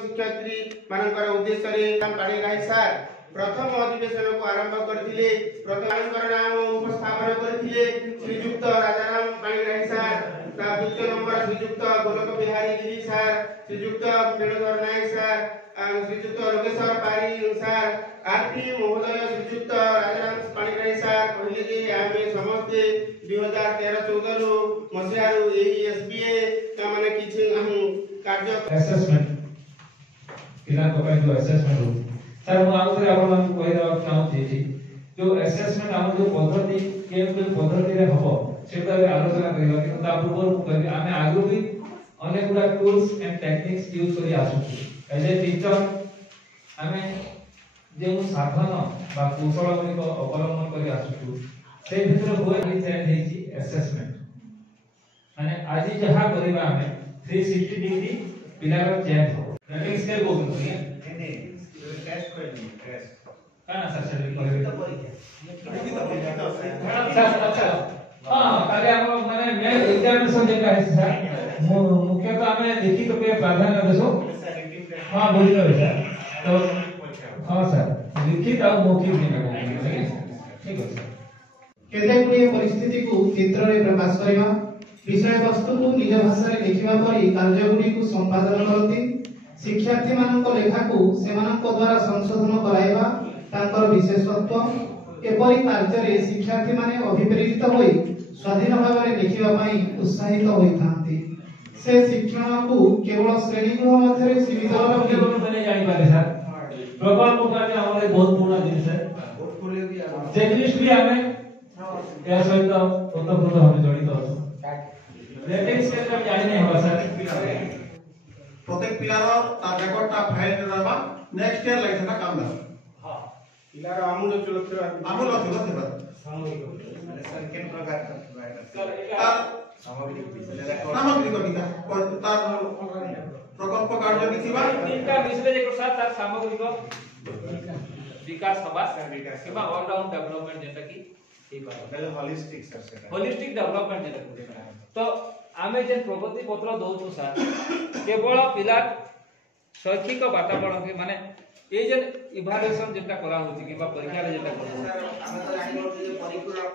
शिक्षयित्री मानकर उद्देश्य रे पाणिग्राही सार प्रथम अधिवेशन को आरंभ करथिले। प्रथम नाम उपस्थापन करथिले श्रीयुक्त राजाराम पाणिग्राही सार, द्वितीय नंबर श्रीयुक्त गोलक बिहारी गिरी सार, श्रीयुक्त वेणुधर नायक सार, श्रीयुक्त लोकेश्वर पारी सार, आरपी महोदय श्रीयुक्त राजाराम पाणिग्राही सार कहले जे आमे समस्ते 2013-14 मसिहारू एई एसबीए माने किछि कार्य असेसमेंट पिला को ପାଇଁ जो असेसमेंट हो सर मु आउथरे आपण मन कहि देबा चाहूची जी जो असेसमेंट हम जो पद्धति के पद्धति रे हबो सेटा रे आलोचना करिबा कि ता पूर्व को कहि आमे आगु भी अनेक गुडा टूल्स एंड टेक्निक्स यूज करी आसु एज ए टीचर आमे जे साधन बा कौशल को अवलंबन करी आसु से भितर होय भी चेंज हेची असेसमेंट माने आज जहा करिबा आमे 360 डिग्री पिला रो चेंज हो रनिंग स्केल को नहीं टेस्ट करनी टेस्ट काना सर सर कहबे तो परीक्षा अच्छा हां काले हम माने मैं एग्जामिनेशन जेका है सर मुख्य तो हमें लिखित पे प्राधान्य देसो हां बुझ लो सर तो हां सर लिखित और मौखिक नहीं ठीक है सर केते गुडी परिस्थिति को चित्र रे प्रकाश करबा विषय वस्तु को निज भाषा रे लिखिबा परि कार्य गुडी को संपादन करती शिक्षार्थी मानक लेखा को सेमानक द्वारा संशोधन कराइबा तांकर विशेषत्व एपरि कार्य रे शिक्षार्थी माने अभिप्रेरित होई स्वाधीन भाव रे लिखिबा पई उत्साहित होई थांती से शिक्षण को केवल श्रेणी गृह मध्य रे सीमित रखि बने जानि पारे सर प्रकल्प कार्य हमरे बहुत पुराना जिनिस है पोर्टफोलियो भी चेकलिस्ट भी हमें या सहित ओतप्रोत हम जड़ित अछि रेटिंग स्केल में जानि नहीं हो सर प्रत्येक पिलार तार रेकॉर्ड ता फाइल रे रहबा नेक्स्ट ईयर लाइक सेटा काम दस हां पिलार आमूल चलते आमूल चलते सामूहिक माने सर केन प्रकार का सामग्री कविता तार प्रकल्प कार्य किबा तीनटा विषय जे साथ तार सामग्री को विकास हबा किबा ऑल राउंड डेवलपमेंट जेता की ठीक है होलिस्टिक सर सेटा होलिस्टिक डेवलपमेंट जेता तो आमे जे प्रगति पत्र दउछु सर केवल पिला शैक्षिक वातावरण के माने ए जे इवैल्यूएशन जेटा करा होची कि बा परीक्षा रे जेटा करा सर आमे तो जानि होची जे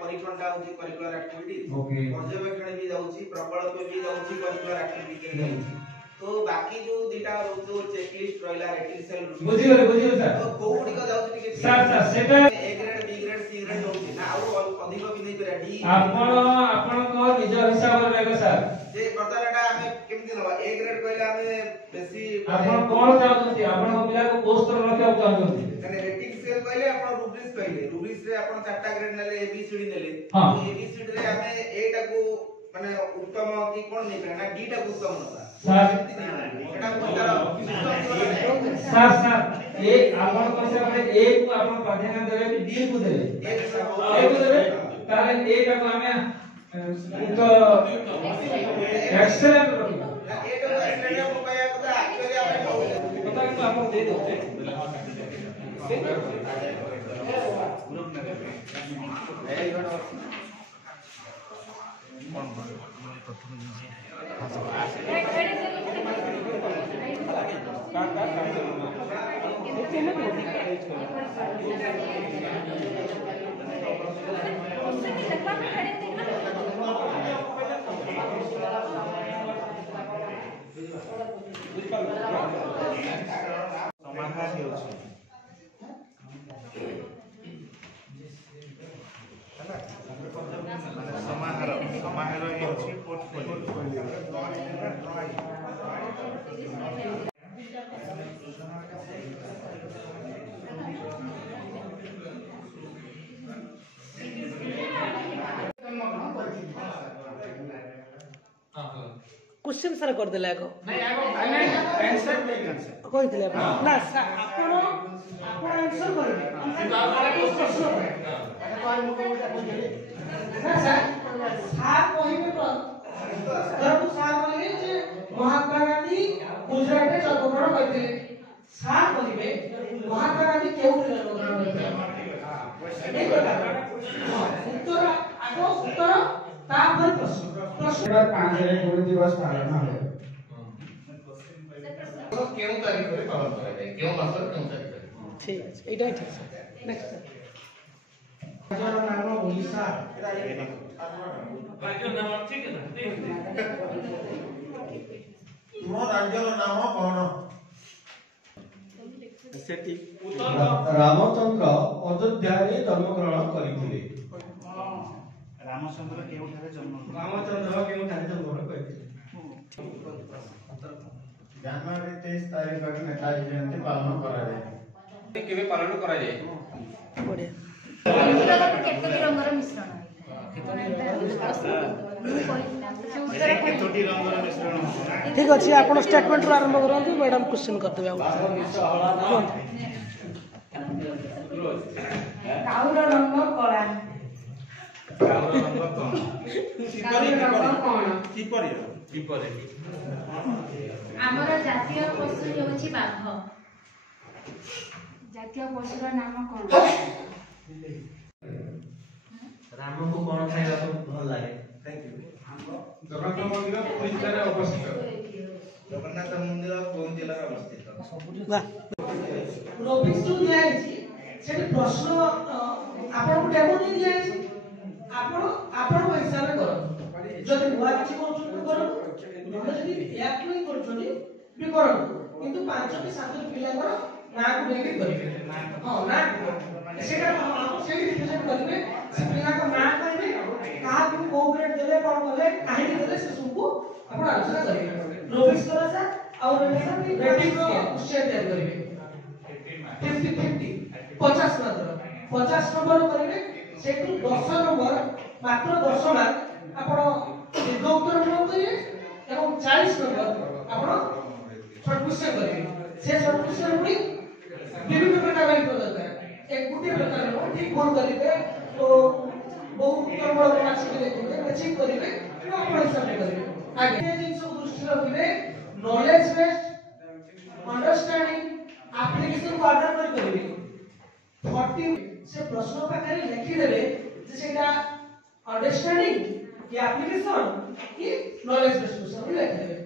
परिक्रमटा होची करिकुलर एक्टिविटीज ओके पर्यवेक्षण भी जाउची प्रकल्प भी जाउची करिकुलर एक्टिविटी के जाउची तो बाकी जो दीटा जो चेकलिस्ट रहिला रेटिंग सेल बुझियो सर तो कोउडी का जाउची टिके सर सेटा A grade B grade C grade होची ना और अधिक भी नहीं करे डी आपण को निज हिसाब रे रहबे सर जे बर्तनटा हमें केमति नबा ए ग्रेड कहले हमें बेसी आपण कोन चाहते आपण पिला को पोस्ट कर रखे चाहते माने रेटिंग स्केल कहले आपण रुब्रिक्स रे आपण चारटा ग्रेड नेले ए बी सी डी नेले हां ए बी सी डी रे हमें ए टा को माने उत्तम की कोन नहीं करे ना डी टा को उत्तम नबा सर ए आपण को से अपने ए को आपण प्राधान्य देबे कि डी को देबे ए को देबे तारे ए का को हमें तो एक्सेलेंट रखिबा ए तो एक्सेलेंट को पाया तो एक्चुअली आपण पता कि आपण दे दोते ग्रुप में ए प्रथम समाधान होछि समाहार होछि पोर्टफोलियो क्वेश्चन सर कर देले आगो नहीं आंसर नहीं आंसर कहि दिले ना आपण आंसर करबे प्रश्न ना सर कहिबे तो तू सार कहले जे महात्मा गांधी गुजरात में जन्मग्रहण करथिले सार कहिबे महात्मा गांधी केउठे जन्मग्रहण करथिले उत्तर आगो उत्तर तापर प्रश्न 5 रे गुरु दिवस पालन हो तो क्यों तारीख रे पालन करा जाए क्यों मास क्यों तारीख रे ठीक है एटा ठीक सर नेक्स्ट सर राज्यर नाम ओडिशा राज्य नाम ठीक है ना तुम राज्यर नाम कौन सेठी रामचंद्र अयोध्या रे जन्मग्रहण करथिले रामचंद्र केउठारे जन्मग्रहण करथिले जनवरी 23 तारीख को नेताजी जयंती पालन करा जाए केबे पालन करा जाए बढ़िया केतोटी रंगर मिश्रण केतोटी रंगर मिश्रण ठीक अच्छे आपण स्टेटमेंट आरंभ करंतु मैडम क्वेश्चन कर देबे काउर रंग कला आमर जातीय पशु होछि बाघ जातीय पशुर नाम कोन राम को कोन खाଇବା भल लागे जगन्नाथ मंदिर पुरी जिल्ला अवस्थित जगन्नाथ मंदिर कोन जिल्ला अवस्थित वाह रोबिक्स जो दिया है सेठी प्रश्न आपण को डेमो दे दिया है आपण हिसाब से करो जदि हुआ किछि करो नले जदि एक्टिंग करछोनी भी करो किंतु 5 की 7 पिलाकर ना को लेके करिवे हां ना सेटा सेठी रिप्रेजेंट करिवे से पिला को ना करिवे कहा कि कोऑपरेट देले कोन बोले काहे देले से सबको आपण आलोचना करिवे रोबिक्स करो सर और रेटिंग को क्वेश्चन तैयार करिवे 50 मात्र 50 नंबर करिवे सेटू 10 नंबर मात्र 10 मार्क आपण दीर्घ उत्तर प्रदान करिवे एवं 40 नंबर आपण शॉर्ट क्वेश्चन करिवे से शॉर्ट क्वेश्चन पुनी विभिन्न प्रकार के प्रदत्त है एक गुटे प्रकार रो ठीक भूल करिवे तो बहु उत्तर बड़ मार्क्स के लेके मैचिंग करिवे आपण हिसाब करिवे आगे जिन सब दृष्टि रखिवे नॉलेज बेस्ड अंडरस्टैंडिंग एप्लीकेशन को ऑर्डर करिवे 40 से प्रश्न पाखरे लिखि देबे जे सेटा अंडरस्टैंडिंग कि एप्लीकेशन कि नॉलेज बेस्ड क्वेश्चन लिखि देबे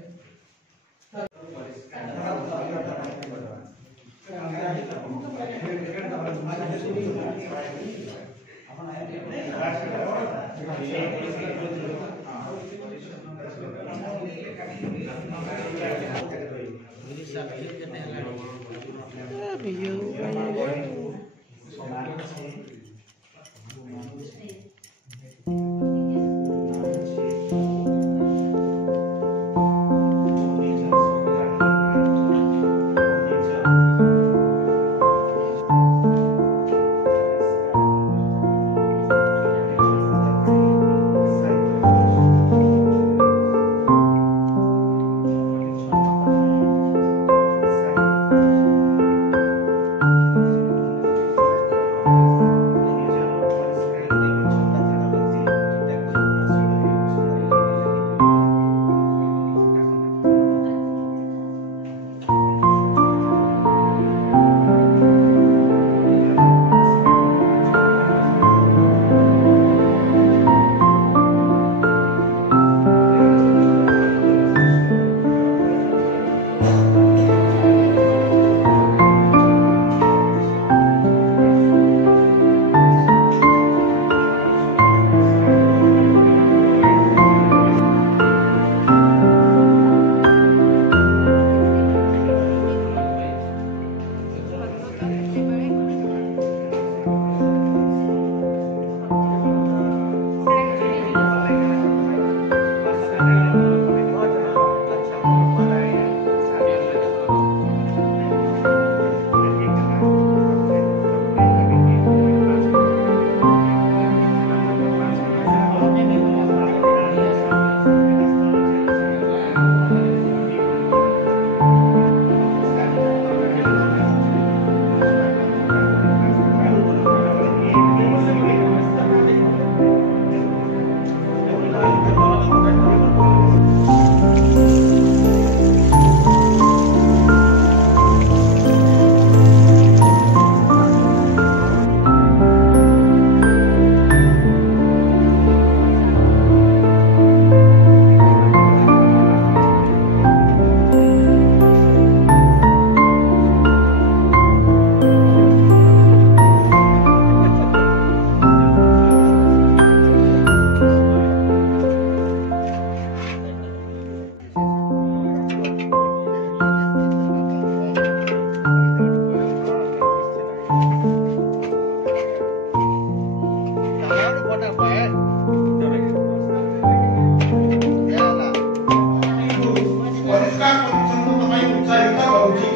ପାଇଁ ଉତ୍ସାହିତ କରୁଛି।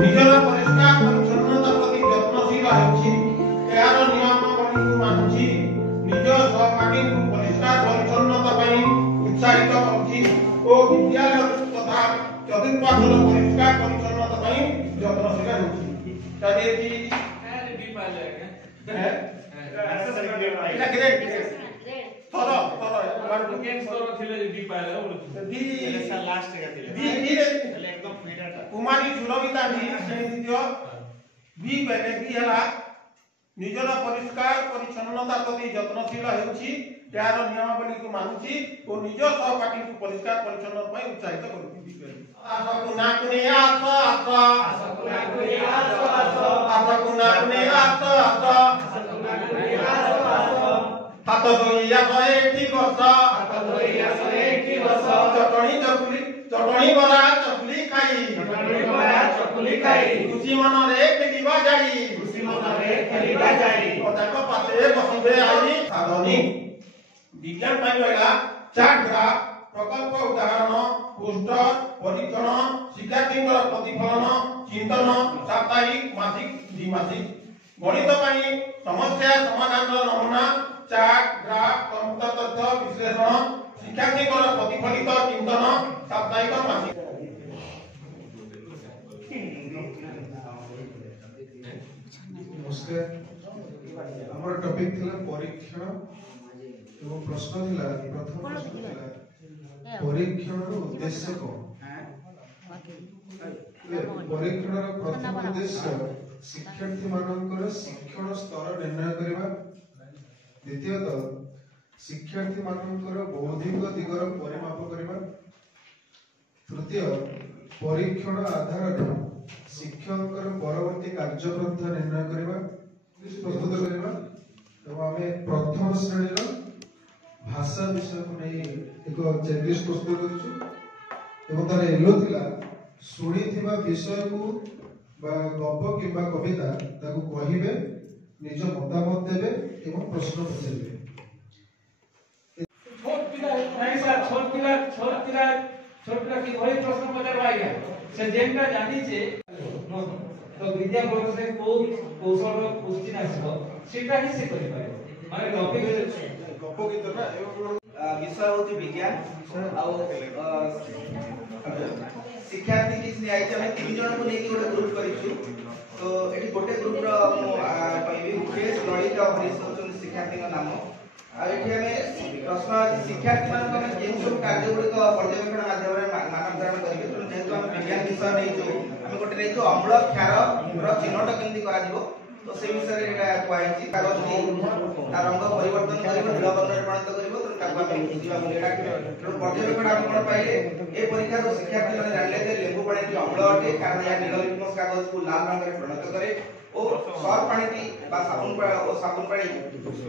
ନିଜର ପରିଷ୍କାର ପରିଚ୍ଛନ୍ନତା ପ୍ରତି ଯତ୍ନଶୀଳ ହେଉଛି, ଏହାର ନିୟମାବଳୀକୁ ମାନୁଛି, ନିଜ ସହପାଠୀଙ୍କୁ ପରିଷ୍କାର ପରିଚ୍ଛନ୍ନତା ପାଇଁ ଉତ୍ସାହିତ କରୁଛି ଓ ବିଦ୍ୟାଳୟ ତଥା ଚତୁଃପାର୍ଶ୍ୱର ପରିଷ୍କାର ପରିଚ୍ଛନ୍ନତା ପାଇଁ ଯତ୍ନଶୀଳ ହେଉଛି। कुमारी सुरभिता निजर परिष्कार परिच्छन्नता प्रति यत्नशील होउछि, यार नियमावली को मानुछि और निज सहपाठी को परिष्कार परिच्छन्न पय उत्साहित करूछि। आसकुना कुने आस आस आसकुना कुने आस आस आसकुना कुने आस आस आसकुना कुने आस आस हाथ धोइया सएठी बस हाथ धोइया सएठी बस चटणी बरा चकुली खाई खुशी मन रे खेलिबा जाई ताको पासे बसिबे आई साधनी विज्ञान पाई रहला चार्ट ग्राफ प्रकल्प उदाहरण पोस्टर परीक्षण शिक्षार्थींकर प्रतिफलन चिंतन साप्ताहिक मासिक द्विमासिक गणित पाई समस्या समाधान नमूना चार्ट ग्राफ कंप्यूटर तथ्य विश्लेषण शिक्षार्थींकर प्रतिफलित चिंतन साप्ताहिक मासिक। नमस्कार, हमर टॉपिक थिला परीक्षण एवं प्रश्न थिला प्रथम प्रश्न थिला परीक्षण रो उद्देश्य को परीक्षण रो प्रथम उद्देश्य शिक्षार्थी मानकर शिक्षण स्तर निर्णय करबा, द्वितीयतः शिक्षार्थी मानकर बौद्धिक दिगर परिमाप करबा, तृतीय परीक्षण आधार शिक्षकर परवर्ती कार्यपन्था निर्णय करबा प्रस्तुत करबा। तो आमे प्रथम श्रेणी भाषा विषय को नहीं एक चेकलिस्ट प्रस्तुत करछु एवं तार एलो थिला सुनिथिबा विषय को बा गप किबा कविता ताको कहिबे, निज मतामत देबे एवं प्रश्न पचारिबे। छोट पिला नहीं सर, छोट पिला की वही प्रश्न पचारबा आज्ञा से जेनका जानी छे तो विद्या प्रवेश में को कौशल क्वेश्चन आसबो सेटा ही से करि पारे माने टॉपिक गप गीत ना विषय होती विज्ञान और शिक्षार्थी की आइछ हम 3 जन को लेके गोटे ग्रुप करिछु। तो एठी गोटे ग्रुप रो कहबी मुकेश ललित और हरीश होचन शिक्षार्थी का नाम। आ एठी हमें प्रश्न शिक्षार्थी मान को जे सब कार्य गुडी को पर्यवेक्षण माध्यम रे मानव धारण करिवे। तो जेहेतु हम विज्ञान विषय नै जो हम गोटे नै जो अम्ल क्षार रो चिन्हट केमि करा दिबो, तो से विषय रे एटा कहैछि कागज नै ता रंग परिवर्तन करिवो, नील वर्ण निर्माणित करिवो। तो ताको हम बुझिबा बोलेटा तो पर्यवेक्षण हम कोन पाइले ए परीक्षा रो शिक्षार्थी माने जानले जे लेंबू पानी की अम्ल अटे, कारण या नील लिटमस कागज को लाल रंग रे परिणत करे और सर पानी की बा साबुन पानी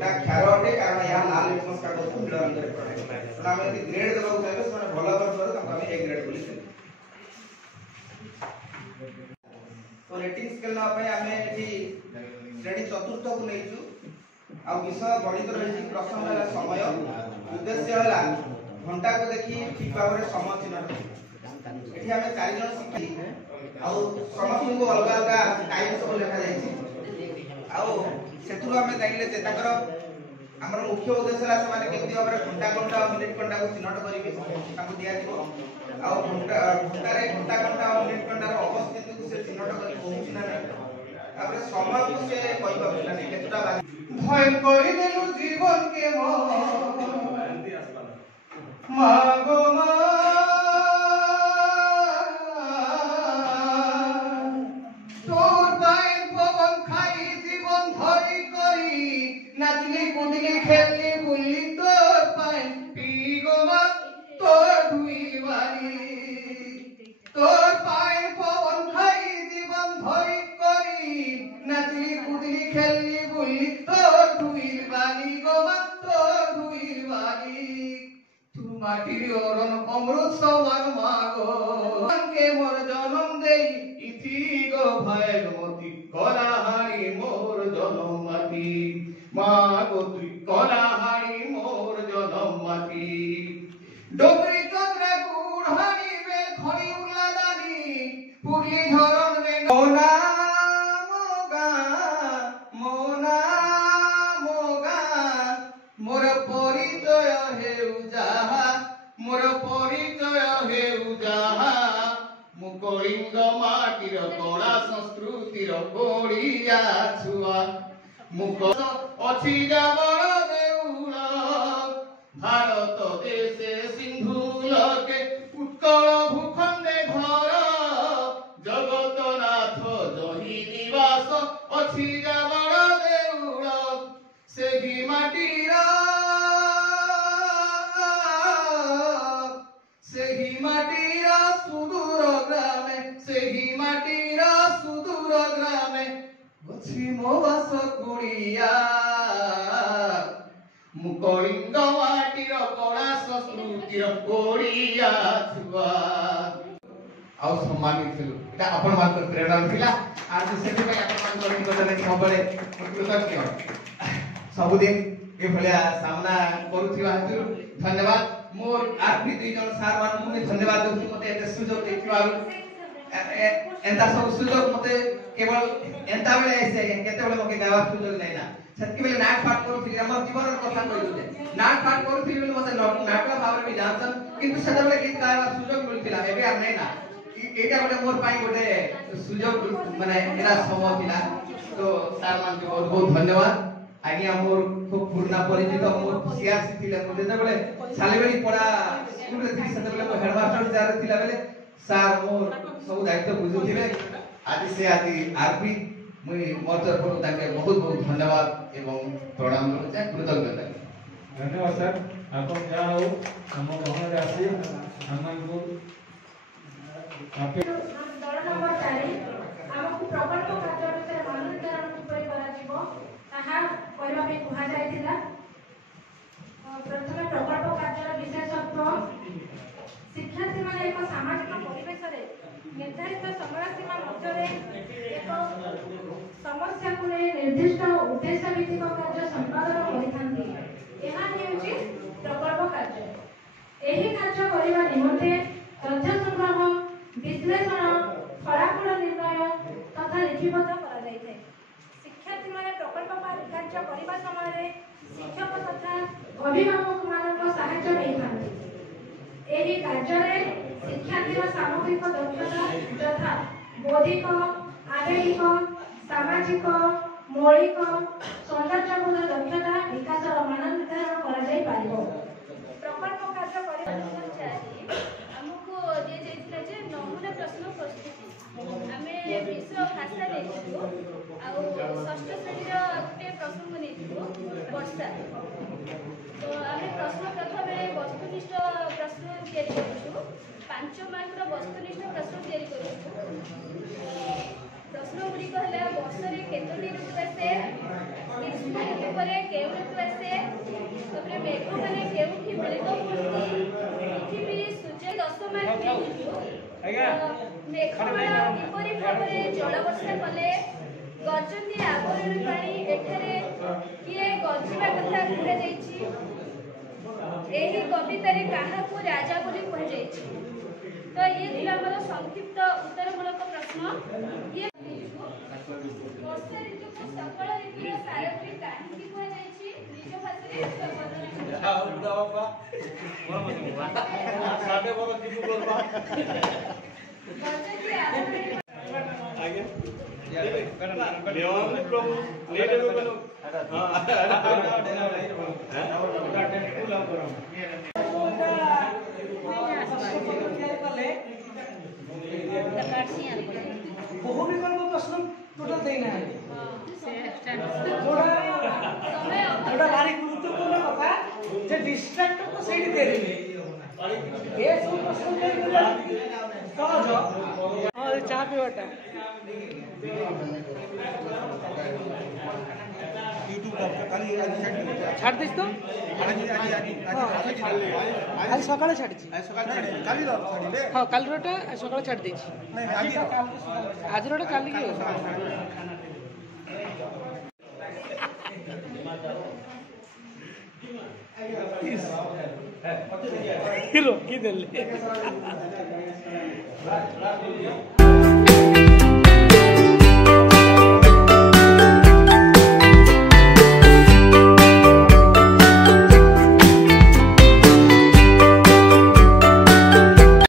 ता क्षार अटे, कारण या लाल लिटमस कागज को नील रंग रे परिणत करे। तो हम यदि ग्रेड देबा चाहे तो माने भलो करथोर त हम ए ग्रेड बोली। तो रेटिंग स्केल ना पे हमें एठी श्रेणी चतुर्थ को नेइछु आ विषय गणित रहिछि। प्रश्न होला समय, उद्देश्य होला घंटा को देखि ठीक भाव रे समय चिन्ह। एठी हमें 4 जन शिक्षी आ समस्त को अलग अलग टाइम सब लिखा जाइछि आ सेतु हमें जानिले जे ताकर हमर मुख्य उद्देश्य होला से माने केति भाव रे घंटा मिनिट घंटा को चिन्हट करिवे ताको दिया दिबो आ घंटा रे घंटा मिनिट घंटा रो अवस्थिति को से चिन्हट करि पहुंची ना नै। तापर समय को से कहि पाबे ना केतुटा भय करि देलु जीवन के मागो मा तोर बाइन पवन खाई जीवन धरी करी नाचली कुदली खेलली बुल्ली तोर पाइन पी गो मा तोर दुईवारी तोर पाइन पवन खाई जीवन धरी करी नाचली कुदली खेलली बुल्ली तोर दुईवारी गो मा तोर दुईवारी तू माटिर ओरन अमृत समान मागो के मोर जन्म देई इथि गो भागवती कलाहारी मोर जन्म माटी मागो तुई कलाहारी मोर जन्म माटी डोगरी चंद्र गुड़ हानी बे खड़ी পুরলি ধরন রে মোনা মোগা মোনা মোগা মোর পরিচয় হেউ যাহা মোর পরিচয় হেউ যাহা মু কলিঙ্গ মাটির কলা সংস্কৃতির কোড়িয়া ছুয়া মু অছি যাবর দেউল ভারত দেশে সিন্ধু লকে উৎকল ভূখণ্ডে ঘর জগতনাথ জহি নিবাস অছি যাবর দেউল সেহি মাটির সুদূর গ্রামে সেহি মাটির সুদূর গ্রামে অছি মো বাস কুড়িয়া মু কলিঙ্গ মাটির কলা সংস্কৃতির কোড়িয়া ছুয়া ଆଉ ସମ୍ମାନିତ ଥିଲୁ এটা ଆପଣମାନଙ୍କର ପ୍ରେରଣା ଥିଲା ଆଜି ସେଥିପାଇଁ ଆପଣମାନଙ୍କର ନିକଟରେ ସବୁବେଳେ କୃତଜ୍ଞ ସବୁଦିନ ଏଭଳିଆ ସାମ୍ନା କରୁଥିବା ହେତୁ ଧନ୍ୟବାଦ ମୋର ଆର୍ପି ଦୁଇ ଜଣ ସାର୍ ମାନଙ୍କୁ ମୁଁ ଧନ୍ୟବାଦ ଦେଉଛି ମୋତେ ଏତେ ସୁଯୋଗ ଦେଇଥିବାରୁ ଏନ୍ତା ସବୁ ସୁଯୋଗ ମୋତେ କେବଳ ଏନ୍ତା ବେଳେ ଆସେ କେତେବେଳେ ମୋତେ ଗାଇବା ସୁଯୋଗ ନାହିଁ ନା ସେତିକି ବେଳେ ନାଟ ପାଠ କରୁଥିଲି ଆମର ଜୀବନର କଥା କହିଲେ ନାଟ ପାଠ କରୁଥିଲି ବୋଲି ମୋତେ ନାଟକ ଭାବରେ ବି ଜାଣସନ୍ କିନ୍ତୁ ସେତେବେଳେ ଗୀତ ଗାଇବା ସୁଯୋଗ ମିଳୁଥିଲା ଏବେ ଆଉ ନାହିଁ ନା ଏଇଟା ଗୋଟେ ମୋର ପାଇଁ ଗୋଟେ ସୁଯୋଗ ମାନେ ଏଟା ସମୟ ଥିଲା ତ ସାର୍ ମାନଙ୍କୁ ବହୁତ ବହୁତ ଧନ୍ୟବାଦ ଆଜ୍ଞା ମୋର খুব ପୁରୁଣା ପରିଚିତ ମୋର ସିଆରସି ଥିଲେ ମୁଁ ଯେତେବେଳେ ସାଲିବେଣି ପଡ଼ା ସ୍କୁଲରେ ଥିଲି ସେତେବେଳେ ମୁଁ ହେଡମାଷ୍ଟର ଯାରେ ଥିଲା ବେଳେ ସାର୍ ମୋର ସବୁ ଦାୟିତ୍ୱ ବୁଝୁଥିବେ ଆଜି ସେ ଆର୍ପି ମୁଇଁ ମୋର ତରଫରୁ ତାଙ୍କେ ବହୁତ ବହୁତ ଧନ୍ୟବାଦ ଏବଂ ପ୍ରଣାମ କରୁଛେ କୃତଜ୍ଞତା ଧନ୍ୟବାଦ ସାର୍ ଆପଣ ଯାହା ହଉ ଆମ ଗହଣରେ ଆସି ଆମମାନଙ୍କୁ ଦଳ ନମ୍ବର 4 ଆମକୁ ପ୍ରକଳ୍ପ କାର୍ଯ୍ୟ ବିଷୟରେ ମାନୁଦାନ କିପରି କରାଯିବ ତାହା କରିବା ପାଇଁ କୁହାଯାଇଥିଲା। ପ୍ରଥମେ ପ୍ରକଳ୍ପ କାର୍ଯ୍ୟର ବିଶେଷତ୍ୱ ଶିକ୍ଷାର୍ଥୀମାନେ ଏକ ସାମାଜିକ ପରିବେଶରେ ନିର୍ଦ୍ଧାରିତ ସମୟ ସୀମା ମଧ୍ୟରେ ଏକ ସମସ୍ୟାକୁ ନେଇ ନିର୍ଦ୍ଦିଷ୍ଟ ଉଦ୍ଦେଶ୍ୟ ଭିତ୍ତିକ କାର୍ଯ୍ୟ ସମ୍ପାଦନ କରିଥାନ୍ତି। ଏହା ହେଉଛି ପ୍ରକଳ୍ପ କାର୍ଯ୍ୟ। ଏହି କାର୍ଯ୍ୟ କରିବା ନିମନ୍ତେ ତଥ୍ୟ ସଂଗ୍ରହ বিশ্লেষণ ফলাফল নির্ণয় তথা লিপিবদ্ধ করা যাইଥାଏ। শিক্ষার্থীମାନେ প্রকল্প କାର୍ଯ୍ୟ କରିବା ସମୟରେ ଶିକ୍ଷକ ତଥା ଅଭିଭାବକମାନଙ୍କ ସାହାଯ୍ୟ ନେଇଥାନ୍ତି। ଏହି କାର୍ଯ୍ୟରେ ଶିକ୍ଷାର୍ଥୀର ସାମଗ୍ରିକ ଦକ୍ଷତା ଯଥା ବୌଦ୍ଧିକ ଆବେଗିକ ସାମାଜିକ ମୌଳିକ ସୌନ୍ଦର୍ଯ୍ୟବୋଧ ଦକ୍ଷତା ବିକାଶର ମାନ ନିର୍ଦ୍ଧାରଣ କରାଯାଇପାରିବ। ପ୍ରକଳ୍ପ କାର୍ଯ୍ୟ କରିବା ଆମକୁ ଦିଆଯାଇଥିଲା ଯେ ନମୁନା ପ୍ରଶ୍ନ ପ୍ରସ୍ତୁତି ଆମେ ବିଷୟ ଭାଷା ନେଇଥିଲୁ ଆଉ ଷଷ୍ଠ ଶ୍ରେଣୀର ଗୋଟେ ପ୍ରସଙ୍ଗ ନେଇଥିଲୁ ବର୍ଷା। ତ ଆମେ ପ୍ରଶ୍ନ ପ୍ରଥମେ ବସ୍ତୁନିଷ୍ଠ ପ୍ରଶ୍ନ ତିଆରି କରିଛୁ 5 ମାର୍କର ବସ୍ତୁନିଷ୍ଠ ପ୍ରଶ୍ନ ତିଆରି କରିଛୁ। ପ୍ରଶ୍ନ ଗୁଡ଼ିକ ହେଲା ବର୍ଷରେ କେତୋଟି ଋତୁ ଆସେ ଗ୍ରୀଷ୍ମ ଋତୁ ପରେ କେଉଁ ଋତୁ ଆସେ ତାପରେ ମେଘମାନେ କେଉଁଠି ମିଳିତ ହୁଅନ୍ତି ପୃଥିବୀ ସୂର୍ଯ୍ୟ 10 ମାର୍କ ନେଇଛୁ। ମେଘମାଳ କିପରି ଭାବରେ ଜଳବର୍ଷା କଲେ ଗର୍ଜନ୍ତି ଆବରଣ ପାଣି ଏଠାରେ କିଏ ଗର୍ଜିବା କଥା କୁହାଯାଇଛି ଏହି କବିତାରେ କାହାକୁ ରାଜା ବୋଲି କୁହାଯାଇଛି। ତ ଇଏ ଥିଲା ଆମର ସଂକ୍ଷିପ୍ତ ଉତ୍ତରମୂଳକ ପ୍ରଶ୍ନ। ଇଏ ବର୍ଷା ଋତୁକୁ ସକଳ ଋତୁର ସାରଥୀ କାହିଁକି କୁହାଯାଇଛି ନିଜ ଭାଷାରେ বহু বিকল্প প্রশ্ন টোটাল দেই না ওটা ভারি গুরুত্বপূর্ণ কথা যে ডিস্ট্রাক্টর তো সেইটি দেরি এ সব প্রশ্ন দেই সহজ আর চা পিওটা ছাড় দিস তো আজ সকালে ছাড়ছি হ্যাঁ কালিরটা সকালে ছাড় দিয়েছি আজরটা কালি কি হিরো কি দিলে